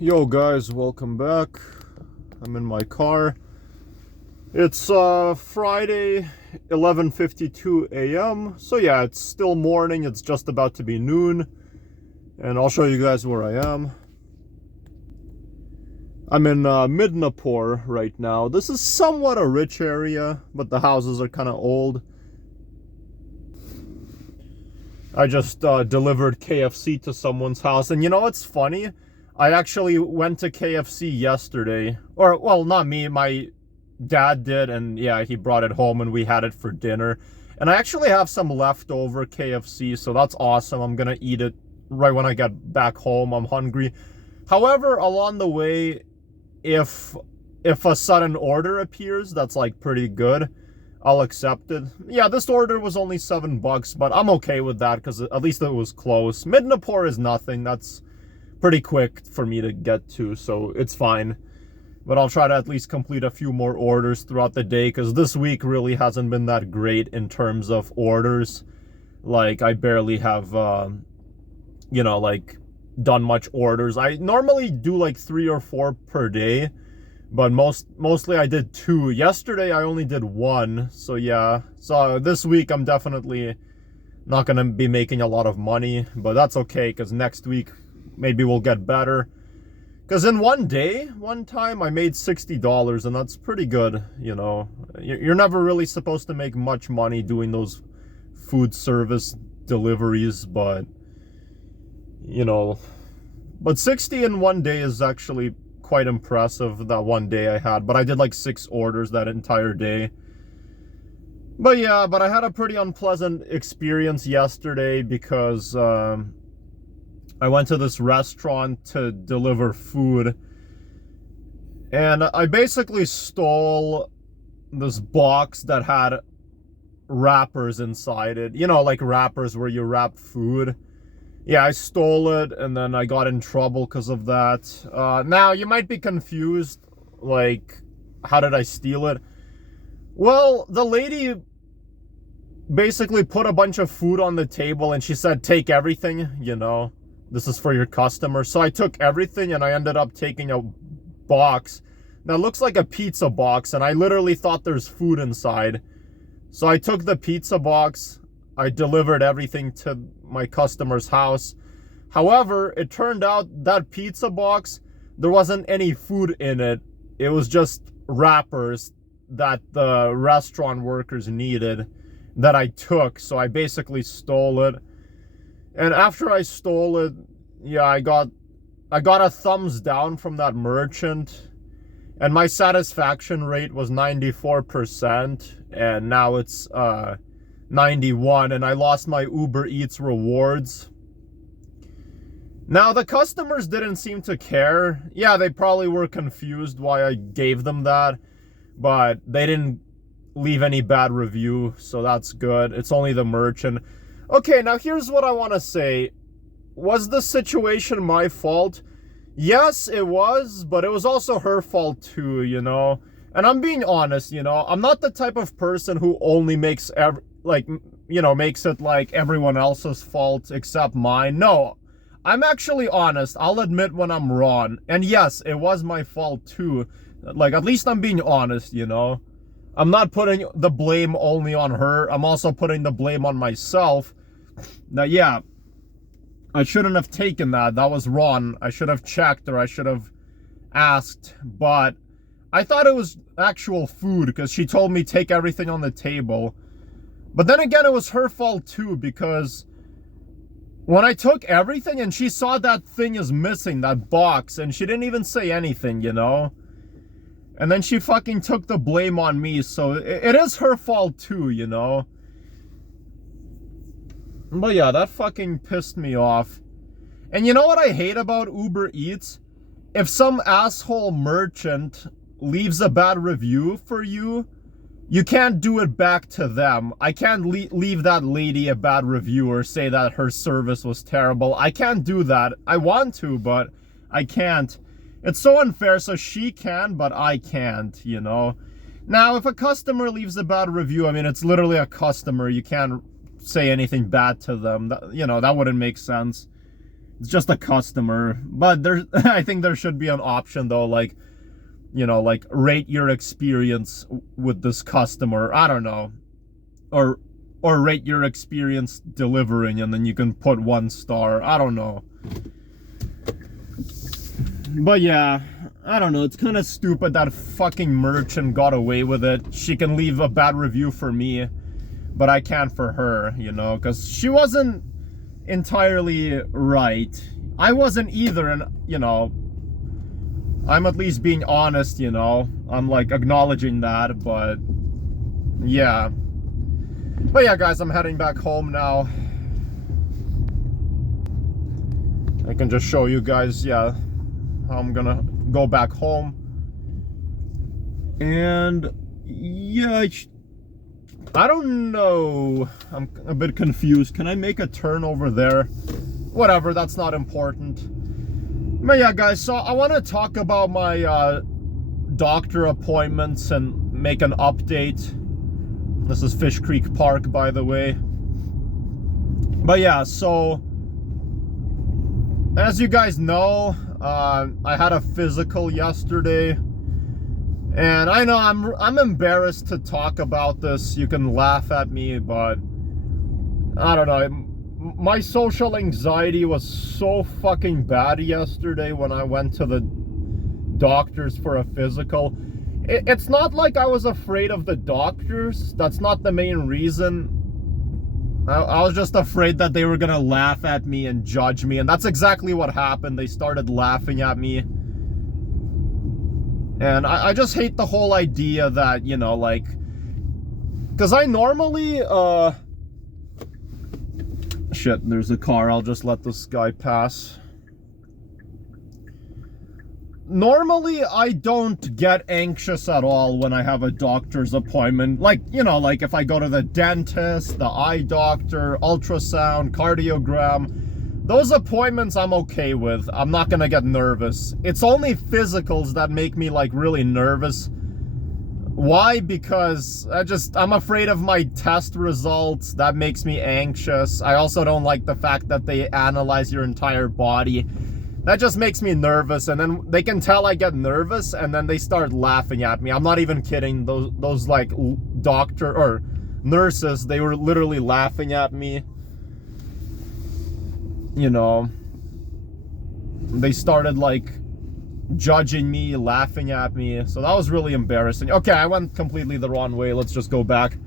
Yo guys, welcome back. I'm in my car. It's Friday, 11:52 a.m. So yeah, it's still morning. It's just about to be noon. And I'll show you guys where I am. I'm in Midnapore right now. This is somewhat a rich area, but the houses are kind of old. I just delivered KFC to someone's house. And you know what's funny? I actually went to KFC yesterday. Or, well, not me. My dad did. And yeah, he brought it home and we had it for dinner. And I actually have some leftover KFC. So that's awesome. I'm going to eat it right when I get back home. I'm hungry. However, along the way, if a sudden order appears, that's like pretty good. I'll accept it. Yeah, this order was only $7, but I'm okay with that because at least it was close. Midnapore is nothing. That's pretty quick for me to get to, so it's fine. But I'll try to at least complete a few more orders throughout the day because this week really hasn't been that great in terms of orders. Like, I barely have, like, done much orders. I normally do like 3 or 4 per day. But mostly I did 2. Yesterday I only did 1. So yeah. So this week I'm definitely not going to be making a lot of money. But that's okay because next week maybe we'll get better. Because in one time I made $60 and that's pretty good, you know. You're never really supposed to make much money doing those food service deliveries. But, you know. But 60 in one day is actually quite impressive. That one day I had, but I did like 6 orders that entire day. But yeah, but I had a pretty unpleasant experience yesterday because I went to this restaurant to deliver food and I basically stole this box that had wrappers inside it, you know, like wrappers where you wrap food. Yeah, I stole it, and then I got in trouble because of that. Now, you might be confused, like, how did I steal it? Well, the lady basically put a bunch of food on the table, and she said, take everything, you know. This is for your customer. So I took everything, and I ended up taking a box that looks like a pizza box, and I literally thought there's food inside. So I took the pizza box, I delivered everything to my customer's house. However, it turned out that pizza box, there wasn't any food in it. It was just wrappers that the restaurant workers needed that I took. So I basically stole it. And after I stole it, yeah, I got a thumbs down from that merchant. And my satisfaction rate was 94%. And now it's 91, and I lost my Uber Eats rewards. Now, the customers didn't seem to care. Yeah, they probably were confused why I gave them that, but they didn't leave any bad review, so that's good. It's only the merchant. Okay, now here's what I want to say. Was the situation my fault? Yes, it was, but it was also her fault too, you know? And I'm being honest, you know? I'm not the type of person who only makes makes it like everyone else's fault except mine. No, I'm actually honest. I'll admit when I'm wrong. And yes, it was my fault too. Like, at least I'm being honest, you know? I'm not putting the blame only on her. I'm also putting the blame on myself. Now, yeah, I shouldn't have taken that. That was wrong. I should have checked or I should have asked. But I thought it was actual food because she told me take everything on the table. But then again, it was her fault too, because when I took everything and she saw that thing is missing, that box, and she didn't even say anything, you know? And then she fucking took the blame on me, so it is her fault too, you know? But yeah, that fucking pissed me off. And you know what I hate about Uber Eats? If some asshole merchant leaves a bad review for you, you can't do it back to them. I can't leave that lady a bad review or say that her service was terrible. I can't do that. I want to, but I can't. It's so unfair. So she can, but I can't, you know. Now, if a customer leaves a bad review, I mean, it's literally a customer. You can't say anything bad to them. You know, that wouldn't make sense. It's just a customer. But there's, I think there should be an option though, like, you know, like rate your experience with this customer. I don't know. Or rate your experience delivering, and then you can put 1 star. I don't know. But yeah, I don't know. It's kind of stupid that fucking merchant got away with it. She can leave a bad review for me, but I can't for her, you know, because she wasn't entirely right. I wasn't either, and, you know, I'm at least being honest, you know. I'm, like, acknowledging that, but, yeah. But yeah, guys, I'm heading back home now. I can just show you guys, yeah, how I'm gonna go back home. And yeah, I don't know. I'm a bit confused. Can I make a turn over there? Whatever, that's not important. But yeah, guys, so I want to talk about my doctor appointments and make an update. This is Fish Creek Park, by the way. But yeah, so as you guys know, I had a physical yesterday, and I know I'm embarrassed to talk about this. You can laugh at me, but I don't know. My social anxiety was so fucking bad yesterday when I went to the doctors for a physical. It's not like I was afraid of the doctors. That's not the main reason. I was just afraid that they were gonna laugh at me and judge me, and that's exactly what happened. They started laughing at me. And I just hate the whole idea that, you know, like, because I normally, shit, there's a car. I'll just let this guy pass. Normally, I don't get anxious at all when I have a doctor's appointment. Like, you know, like if I go to the dentist, the eye doctor, ultrasound, cardiogram, those appointments I'm okay with. I'm not gonna get nervous. It's only physicals that make me, like, really nervous. Why? Because I'm afraid of my test results. That makes me anxious. I also don't like the fact that they analyze your entire body. That just makes me nervous, and then they can tell I get nervous, and then they start laughing at me. I'm not even kidding. Those like doctor or nurses, they were literally laughing at me. You know, they started like judging me, laughing at me. So that was really embarrassing. Okay, I went completely the wrong way. Let's just go back.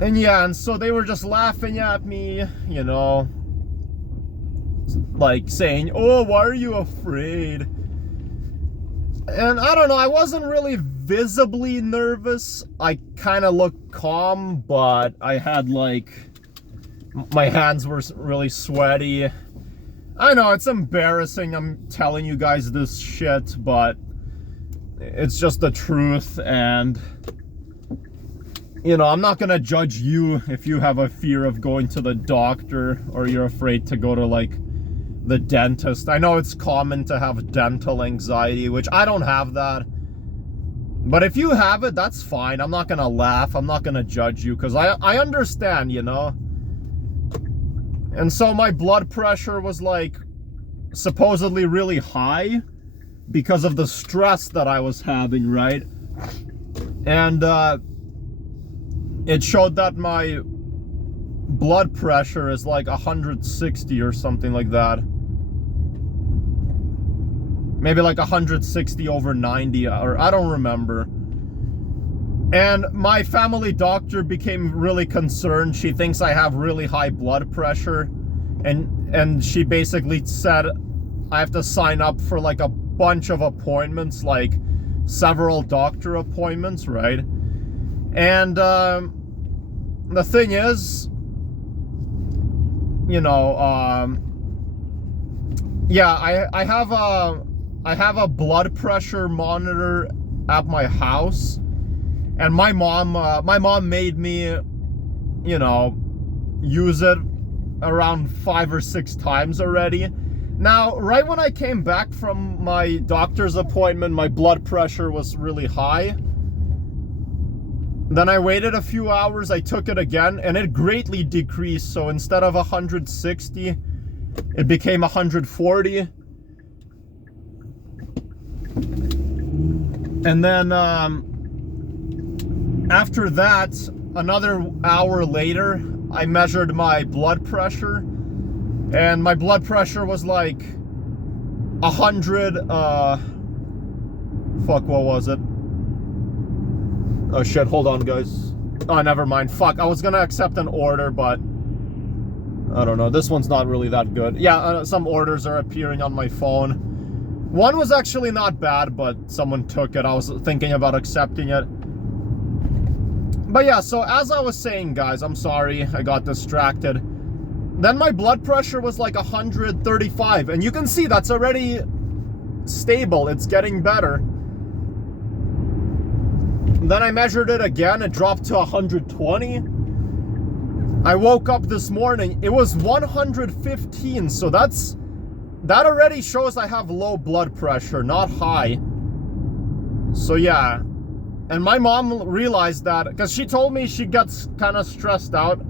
And yeah, and so they were just laughing at me, you know, like saying, oh, why are you afraid? And I don't know, I wasn't really visibly nervous. I kind of looked calm, but I had, like, my hands were really sweaty. I know, it's embarrassing I'm telling you guys this shit, but it's just the truth. And you know, I'm not gonna judge you if you have a fear of going to the doctor, or you're afraid to go to, like, the dentist. I know it's common to have dental anxiety, which I don't have that. But if you have it, that's fine. I'm not gonna laugh. I'm not gonna judge you, because I understand, you know? And so my blood pressure was, like, supposedly really high because of the stress that I was having, right? And, it showed that my blood pressure is like 160 or something like that. Maybe like 160 over 90, or I don't remember. And my family doctor became really concerned. She thinks I have really high blood pressure. And she basically said I have to sign up for like a bunch of appointments, like several doctor appointments, right? And the thing is, you know, yeah, I have a blood pressure monitor at my house, and my mom made me, you know, use it around 5 or 6 times already. Now, right when I came back from my doctor's appointment, my blood pressure was really high. Then I waited a few hours, I took it again, and it greatly decreased. So instead of 160, it became 140. And then after that, another hour later, I measured my blood pressure. And my blood pressure was like 100, fuck, what was it? Oh shit, hold on guys. Oh, never mind. Fuck, I was gonna accept an order, but I don't know. This one's not really that good. Yeah, some orders are appearing on my phone. One was actually not bad, but someone took it. I was thinking about accepting it. But yeah, so as I was saying, guys, I'm sorry, I got distracted. Then my blood pressure was like 135, and you can see that's already stable. It's getting better. Then I measured it again, it dropped to 120. I woke up this morning, it was 115, so that already shows I have low blood pressure, not high. So yeah, and my mom realized that, because she told me she gets kind of stressed out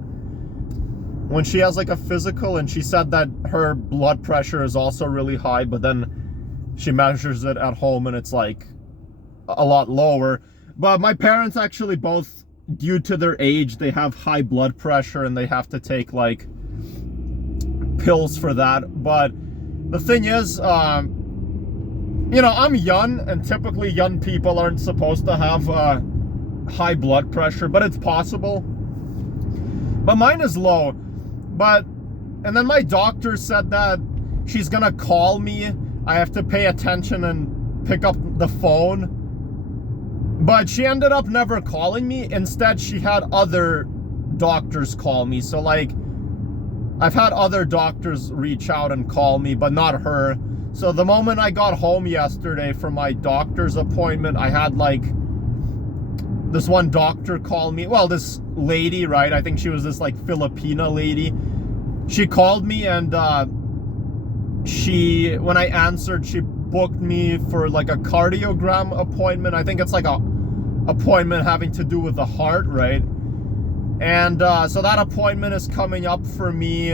when she has like a physical, and she said that her blood pressure is also really high, but then she measures it at home and it's like a lot lower. But my parents actually both, due to their age, they have high blood pressure and they have to take like pills for that. But the thing is, you know, I'm young, and typically young people aren't supposed to have high blood pressure, but it's possible. But mine is low. And then my doctor said that she's gonna call me. I have to pay attention and pick up the phone. But she ended up never calling me. Instead, she had other doctors call me. So like, I've had other doctors reach out and call me, but not her. So the moment I got home yesterday from my doctor's appointment, I had like this one doctor call me. Well, this lady, right? I think she was this like Filipina lady. She called me, and when I answered, she booked me for like a cardiogram appointment. I think it's like a appointment having to do with the heart, right? And so that appointment is coming up for me.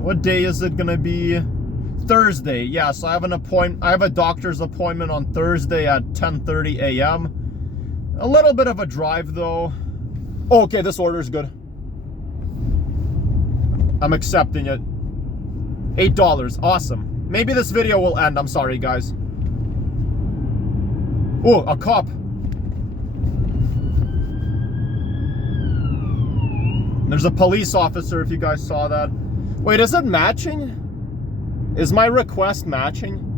What day is it gonna be? Thursday. Yeah, so I have a doctor's appointment on Thursday at 10:30 a.m. A little bit of a drive though. Oh, okay, this order is good. I'm accepting it. $8. Awesome. Maybe this video will end. I'm sorry, guys. Oh, a cop. There's a police officer, if you guys saw that. Wait, is it matching? Is my request matching?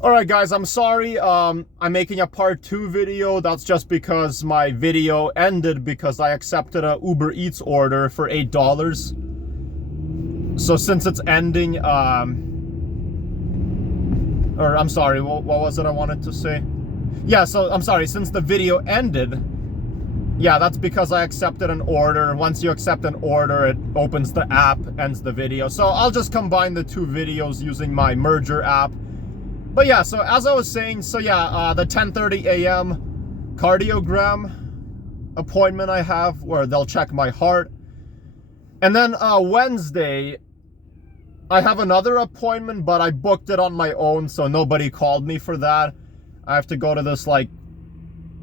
Alright guys, I'm sorry, I'm making a part 2 video. That's just because my video ended because I accepted a Uber Eats order for $8. So since it's ending, or I'm sorry, what was it I wanted to say? Yeah, so I'm sorry, since the video ended, yeah, that's because I accepted an order. Once you accept an order, it opens the app, ends the video. So I'll just combine the two videos using my merger app. But yeah, so as I was saying, so yeah, the 10:30 a.m. cardiogram appointment I have, where they'll check my heart. And then Wednesday, I have another appointment, but I booked it on my own, so nobody called me for that. I have to go to this, like,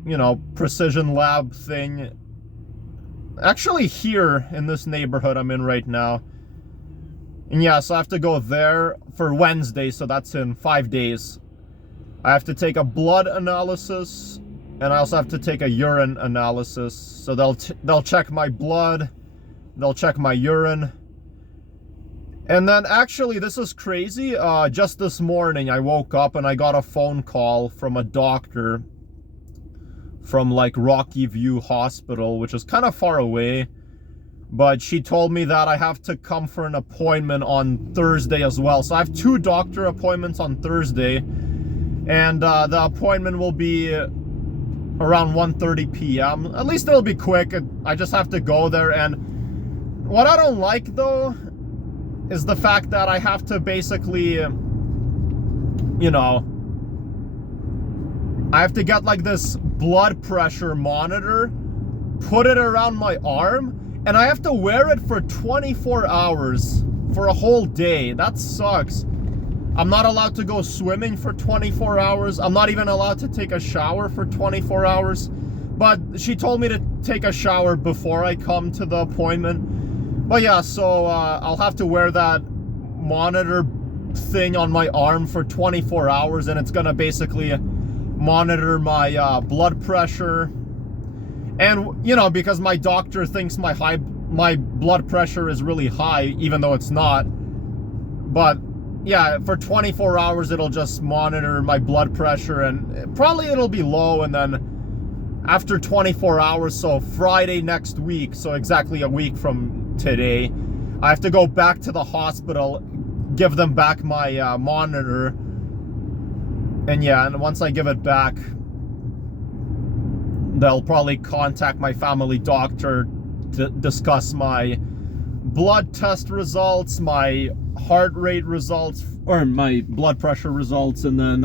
you know, precision lab thing. Actually here in this neighborhood I'm in right now. And yeah, so I have to go there for Wednesday, so that's in 5 days. I have to take a blood analysis, and I also have to take a urine analysis. So they'll check my blood, they'll check my urine. And then actually, this is crazy, just this morning I woke up and I got a phone call from a doctor from like Rocky View Hospital, which is kind of far away. But she told me that I have to come for an appointment on Thursday as well. So I have 2 doctor appointments on Thursday. And the appointment will be around 1:30 p.m. At least it'll be quick. I just have to go there. And what I don't like though is the fact that I have to basically you know, I have to get like this blood pressure monitor, put it around my arm, and I have to wear it for 24 hours for a whole day. That sucks. I'm not allowed to go swimming for 24 hours. I'm not even allowed to take a shower for 24 hours. But she told me to take a shower before I come to the appointment. But yeah, so I'll have to wear that monitor thing on my arm for 24 hours, and it's gonna basically monitor my blood pressure. And you know, because my doctor thinks my blood pressure is really high, even though it's not. But yeah, for 24 hours it'll just monitor my blood pressure, and probably it'll be low, and then after 24 hours, so Friday next week, so exactly a week from today, I have to go back to the hospital, give them back my monitor, and yeah, and once I give it back, they'll probably contact my family doctor to discuss my blood test results, my heart rate results, or my blood pressure results, and then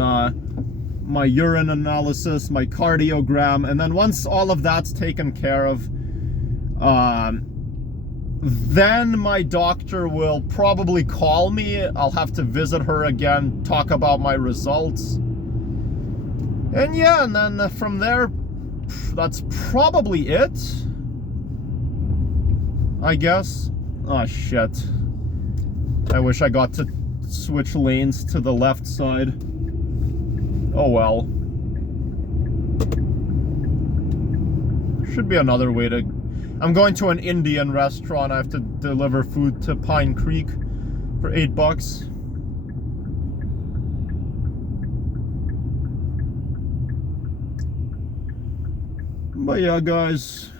my urine analysis, my cardiogram, and then once all of that's taken care of, then my doctor will probably call me. I'll have to visit her again, talk about my results, and yeah, and then from there, that's probably it, I guess. Oh shit, I wish I got to switch lanes to the left side. Oh well. Should be another way to... I'm going to an Indian restaurant. I have to deliver food to Pine Creek for $8. But yeah, guys.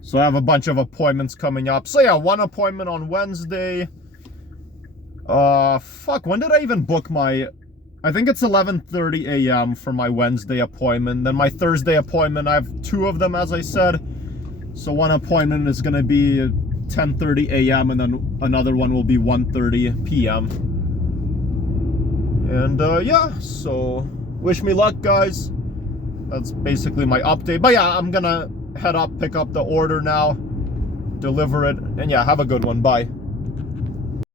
So I have a bunch of appointments coming up. So yeah, one appointment on Wednesday. Fuck, when did I even book my... I think it's 11:30 a.m. for my Wednesday appointment. Then my Thursday appointment, I have two of them, as I said. So one appointment is going to be 10:30 a.m. and then another one will be 1:30 p.m. And, yeah, so wish me luck, guys. That's basically my update. But yeah, I'm going to head up, pick up the order now, deliver it, and yeah, have a good one. Bye.